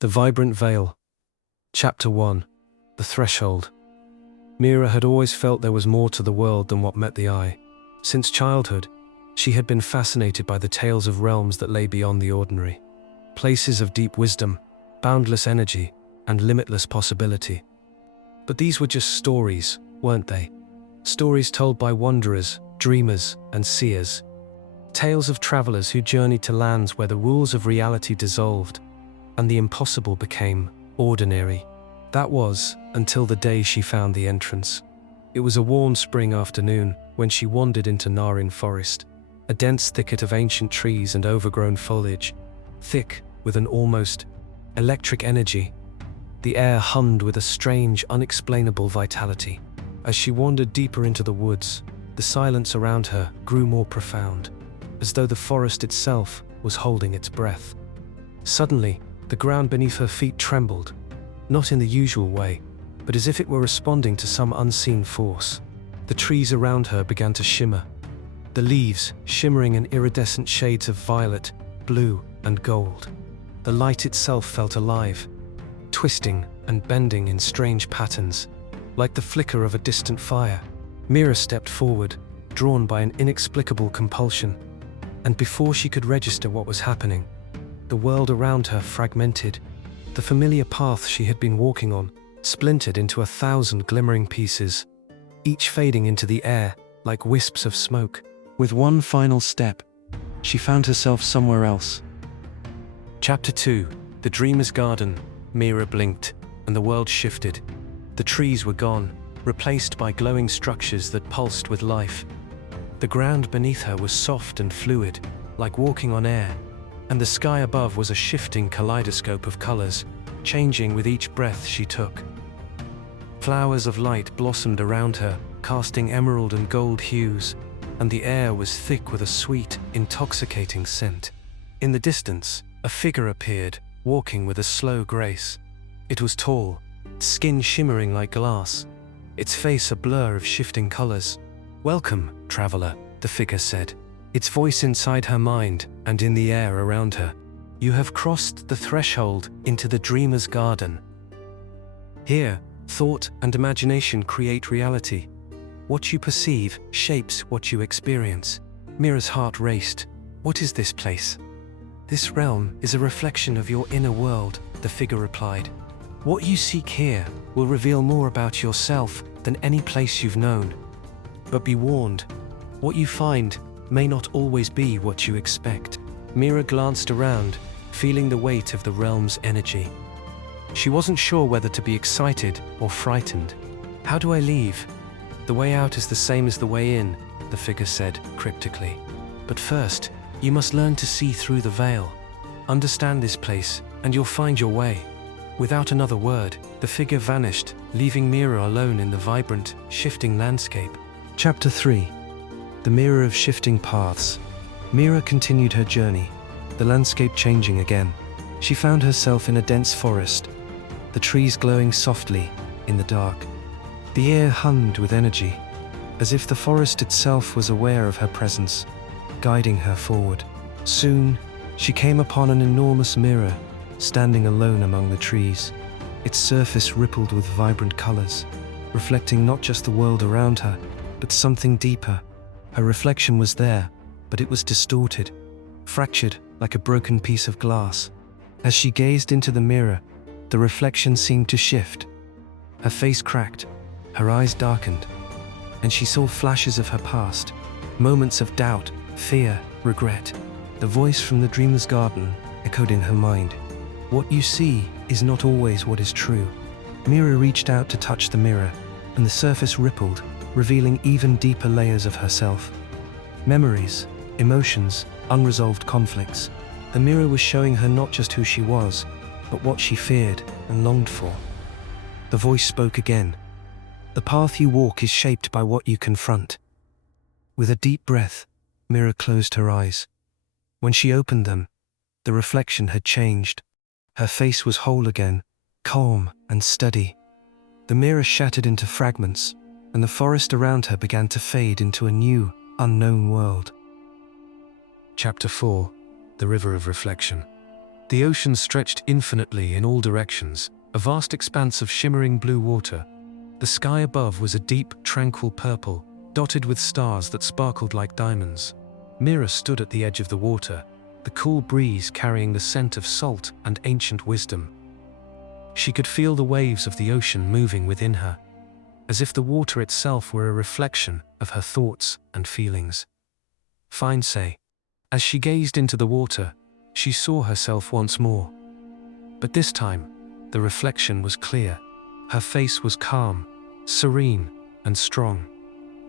The Vibrant Veil. Chapter 1. The Threshold. Mira had always felt there was more to the world than what met the eye. Since childhood, she had been fascinated by the tales of realms that lay beyond the ordinary. Places of deep wisdom, boundless energy, and limitless possibility. But these were just stories, weren't they? Stories told by wanderers, dreamers, and seers. Tales of travelers who journeyed to lands where the rules of reality dissolved, and the impossible became ordinary. That was, until the day she found the entrance. It was a warm spring afternoon when she wandered into Narin Forest, a dense thicket of ancient trees and overgrown foliage, thick with an almost electric energy. The air hummed with a strange, unexplainable vitality. As she wandered deeper into the woods, the silence around her grew more profound, as though the forest itself was holding its breath. Suddenly, the ground beneath her feet trembled, not in the usual way, but as if it were responding to some unseen force. The trees around her began to shimmer, the leaves shimmering in iridescent shades of violet, blue, and gold. The light itself felt alive, twisting and bending in strange patterns, like the flicker of a distant fire. Mira stepped forward, drawn by an inexplicable compulsion, and before she could register what was happening, the world around her fragmented. The familiar path she had been walking on splintered into 1,000 glimmering pieces, each fading into the air like wisps of smoke. With one final step, she found herself somewhere else. Chapter 2. The Dreamer's Garden. Mira blinked, and the world shifted. The trees were gone, replaced by glowing structures that pulsed with life. The ground beneath her was soft and fluid, like walking on air, and the sky above was a shifting kaleidoscope of colors, changing with each breath she took. Flowers of light blossomed around her, casting emerald and gold hues, and the air was thick with a sweet, intoxicating scent. In the distance, a figure appeared, walking with a slow grace. It was tall, its skin shimmering like glass, its face a blur of shifting colors. "Welcome, traveler," the figure said, its voice inside her mind and in the air around her. "You have crossed the threshold into the Dreamer's Garden. Here, thought and imagination create reality. What you perceive shapes what you experience." Mira's heart raced. "What is this place?" "This realm is a reflection of your inner world," the figure replied. "What you seek here will reveal more about yourself than any place you've known. But be warned, what you find may not always be what you expect." Mira glanced around, feeling the weight of the realm's energy. She wasn't sure whether to be excited or frightened. "How do I leave?" "The way out is the same as the way in," the figure said cryptically. "But first, you must learn to see through the veil. Understand this place, and you'll find your way." Without another word, the figure vanished, leaving Mira alone in the vibrant, shifting landscape. Chapter 3. The Mirror of Shifting Paths. Mira continued her journey, the landscape changing again. She found herself in a dense forest, the trees glowing softly in the dark. The air hummed with energy, as if the forest itself was aware of her presence, guiding her forward. Soon, she came upon an enormous mirror, standing alone among the trees. Its surface rippled with vibrant colors, reflecting not just the world around her, but something deeper. Her reflection was there, but it was distorted, fractured like a broken piece of glass. As she gazed into the mirror, the reflection seemed to shift. Her face cracked, her eyes darkened, and she saw flashes of her past, moments of doubt, fear, regret. The voice from the Dreamer's Garden echoed in her mind. "What you see is not always what is true." Mira reached out to touch the mirror, and the surface rippled, revealing even deeper layers of herself. Memories, emotions, unresolved conflicts. The mirror was showing her not just who she was, but what she feared and longed for. The voice spoke again. "The path you walk is shaped by what you confront." With a deep breath, Mira closed her eyes. When she opened them, the reflection had changed. Her face was whole again, calm and steady. The mirror shattered into fragments, and the forest around her began to fade into a new, unknown world. Chapter 4. The River of Reflection. The ocean stretched infinitely in all directions, a vast expanse of shimmering blue water. The sky above was a deep, tranquil purple, dotted with stars that sparkled like diamonds. Mira stood at the edge of the water, the cool breeze carrying the scent of salt and ancient wisdom. She could feel the waves of the ocean moving within her, as if the water itself were a reflection of her thoughts and feelings. Fine say. As she gazed into the water, she saw herself once more. But this time, the reflection was clear. Her face was calm, serene, and strong.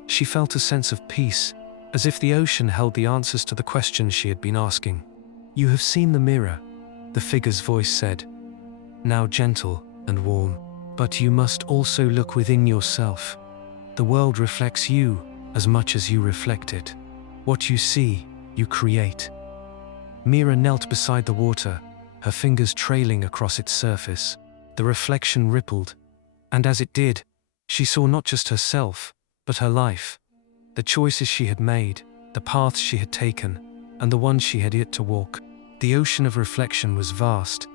She felt a sense of peace, as if the ocean held the answers to the questions she had been asking. "You have seen the mirror," the figure's voice said, now gentle and warm. "But you must also look within yourself. The world reflects you as much as you reflect it. What you see, you create." Mira knelt beside the water, her fingers trailing across its surface. The reflection rippled, and as it did, she saw not just herself, but her life, the choices she had made, the paths she had taken, and the ones she had yet to walk. The ocean of reflection was vast,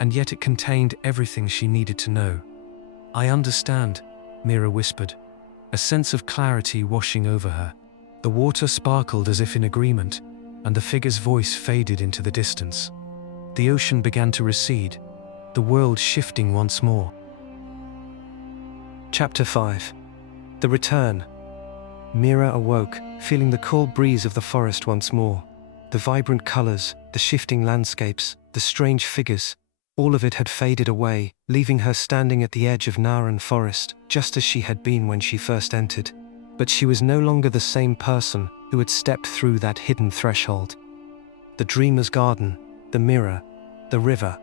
and yet it contained everything she needed to know. "I understand," Mira whispered, a sense of clarity washing over her. The water sparkled as if in agreement, and the figure's voice faded into the distance. The ocean began to recede, the world shifting once more. Chapter 5. The Return. Mira awoke, feeling the cool breeze of the forest once more. The vibrant colors, the shifting landscapes, the strange figures, all of it had faded away, leaving her standing at the edge of Naran forest, just as she had been when she first entered. But she was no longer the same person who had stepped through that hidden threshold. The dreamer's garden, the mirror, the river,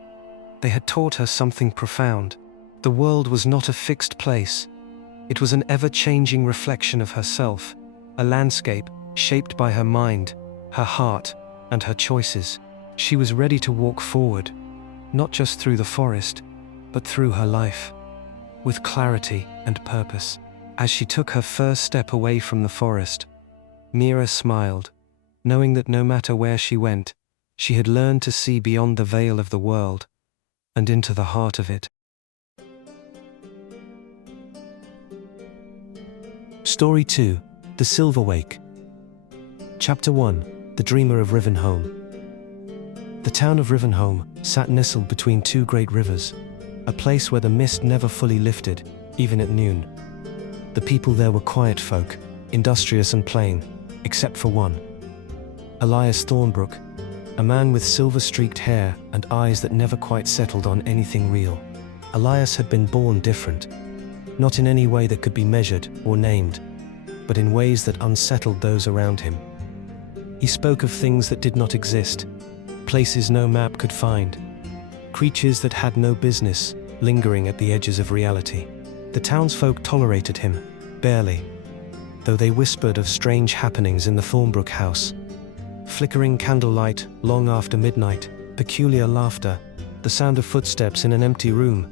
they had taught her something profound. The world was not a fixed place. It was an ever-changing reflection of herself, a landscape shaped by her mind, her heart, and her choices. She was ready to walk forward, not just through the forest, but through her life, with clarity and purpose. As she took her first step away from the forest, Mira smiled, knowing that no matter where she went, she had learned to see beyond the veil of the world and into the heart of it. Story 2. The Silver Wake. Chapter 1. The Dreamer of Rivenholme. The town of Rivenholme sat nestled between two great rivers, a place where the mist never fully lifted, even at noon. The people there were quiet folk, industrious and plain, except for one. Elias Thornbrook, a man with silver-streaked hair and eyes that never quite settled on anything real. Elias had been born different, not in any way that could be measured or named, but in ways that unsettled those around him. He spoke of things that did not exist, places no map could find, creatures that had no business lingering at the edges of reality. The townsfolk tolerated him, barely, though they whispered of strange happenings in the Thornbrook house. Flickering candlelight long after midnight, peculiar laughter, the sound of footsteps in an empty room.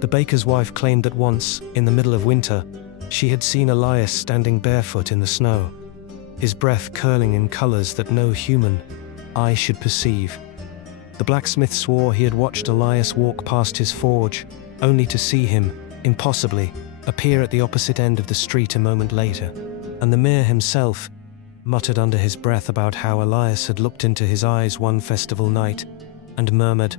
The baker's wife claimed that once, in the middle of winter, she had seen Elias standing barefoot in the snow, his breath curling in colors that no human eye should perceive. The blacksmith swore he had watched Elias walk past his forge, only to see him, impossibly, appear at the opposite end of the street a moment later. And the mayor himself muttered under his breath about how Elias had looked into his eyes one festival night and murmured,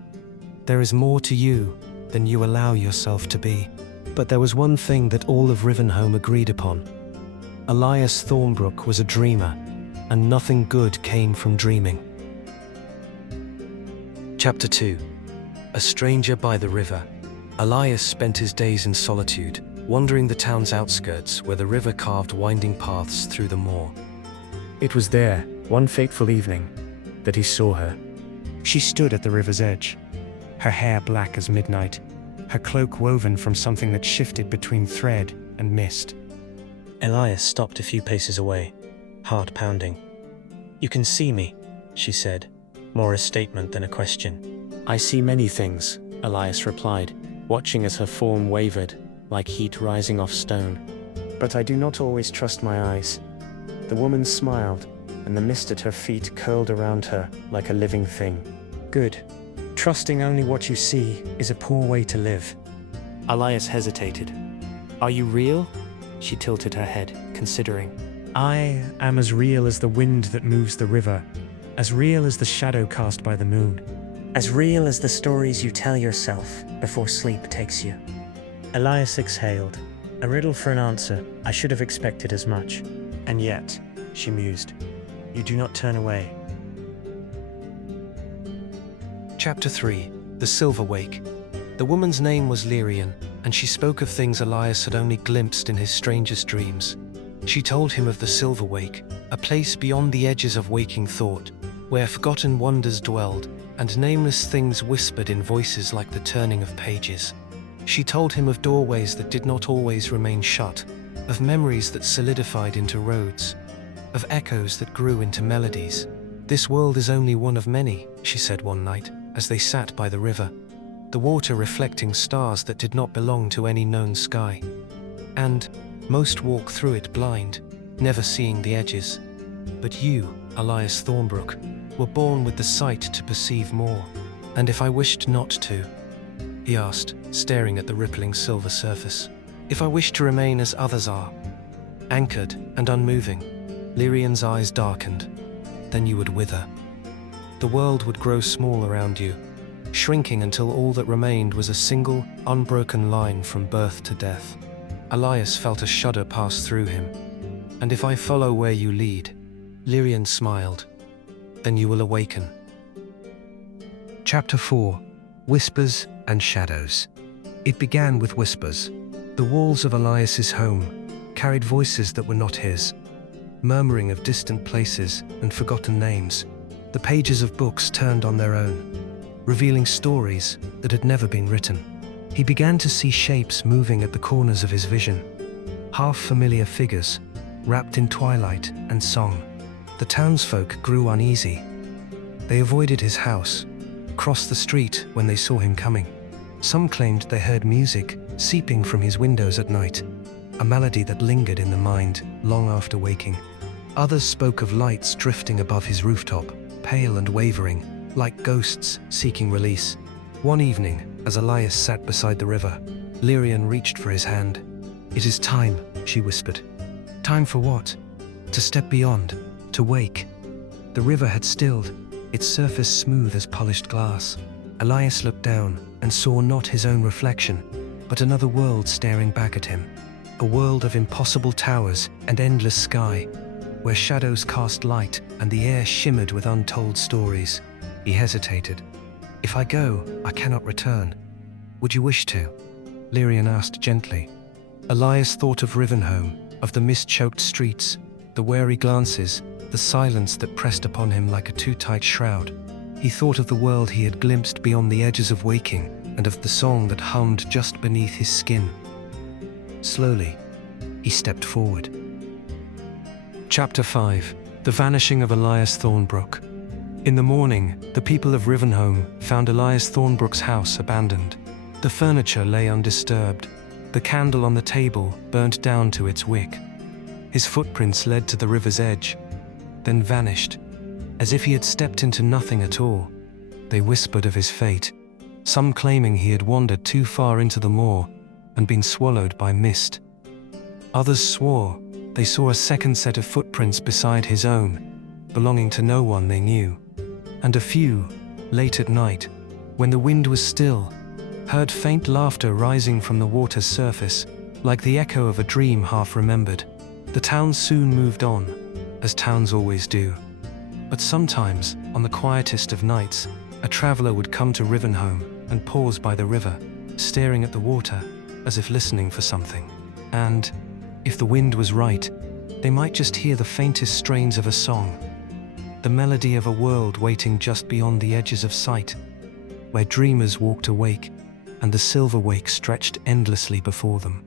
"There is more to you than you allow yourself to be." But there was one thing that all of Rivenholme agreed upon. Elias Thornbrook was a dreamer, and nothing good came from dreaming. Chapter 2. A Stranger by the River. Elias spent his days in solitude, wandering the town's outskirts where the river carved winding paths through the moor. It was there, one fateful evening, that he saw her. She stood at the river's edge, her hair black as midnight, her cloak woven from something that shifted between thread and mist. Elias stopped a few paces away, heart pounding. "You can see me," she said, more a statement than a question. "I see many things," Elias replied, watching as her form wavered, like heat rising off stone. "But I do not always trust my eyes." The woman smiled, and the mist at her feet curled around her like a living thing. "Good. Trusting only what you see is a poor way to live. Elias hesitated. Are you real? She tilted her head, considering. I am as real as the wind that moves the river, as real as the shadow cast by the moon, as real as the stories you tell yourself before sleep takes you. Elias exhaled. A riddle for an answer. I should have expected as much. And yet, she mused, you do not turn away. Chapter 3. The Silver Wake. The woman's name was Lyrian, and she spoke of things Elias had only glimpsed in his strangest dreams. She told him of the Silver Wake, a place beyond the edges of waking thought, where forgotten wonders dwelled, and nameless things whispered in voices like the turning of pages. She told him of doorways that did not always remain shut, of memories that solidified into roads, of echoes that grew into melodies. This world is only one of many, she said one night, as they sat by the river, the water reflecting stars that did not belong to any known sky. And most walk through it blind, never seeing the edges. But you, Elias Thornbrook, were born with the sight to perceive more. And if I wished not to? He asked, staring at the rippling silver surface. If I wished to remain as others are, anchored and unmoving. Lyrian's eyes darkened. Then you would wither. The world would grow small around you, shrinking until all that remained was a single, unbroken line from birth to death. Elias felt a shudder pass through him. And if I follow where you lead, Lyrian smiled, then you will awaken. Chapter 4. Whispers and Shadows. It began with whispers. The walls of Elias's home carried voices that were not his, murmuring of distant places and forgotten names. The pages of books turned on their own, revealing stories that had never been written. He began to see shapes moving at the corners of his vision, half-familiar figures, wrapped in twilight and song. The townsfolk grew uneasy. They avoided his house, crossed the street when they saw him coming. Some claimed they heard music seeping from his windows at night, a melody that lingered in the mind long after waking. Others spoke of lights drifting above his rooftop, pale and wavering, like ghosts seeking release. One evening, as Elias sat beside the river, Lyrian reached for his hand. It is time, she whispered. Time for what? To step beyond, to wake. The river had stilled, its surface smooth as polished glass. Elias looked down and saw not his own reflection, but another world staring back at him. A world of impossible towers and endless sky, where shadows cast light and the air shimmered with untold stories. He hesitated. If I go, I cannot return. Would you wish to? Lyrian asked gently. Elias thought of Rivenholme, of the mist-choked streets, the wary glances, the silence that pressed upon him like a too-tight shroud. He thought of the world he had glimpsed beyond the edges of waking, and of the song that hummed just beneath his skin. Slowly, he stepped forward. Chapter 5. The Vanishing of Elias Thornbrook. In the morning, the people of Rivenholme found Elias Thornbrook's house abandoned. The furniture lay undisturbed, the candle on the table burnt down to its wick. His footprints led to the river's edge, then vanished, as if he had stepped into nothing at all. They whispered of his fate, some claiming he had wandered too far into the moor and been swallowed by mist. Others swore they saw a second set of footprints beside his own, belonging to no one they knew. And a few, late at night, when the wind was still, heard faint laughter rising from the water's surface, like the echo of a dream half remembered. The town soon moved on, as towns always do. But sometimes, on the quietest of nights, a traveler would come to Rivenholme and pause by the river, staring at the water, as if listening for something. And, if the wind was right, they might just hear the faintest strains of a song, the melody of a world waiting just beyond the edges of sight, where dreamers walked awake, and the silver wake stretched endlessly before them.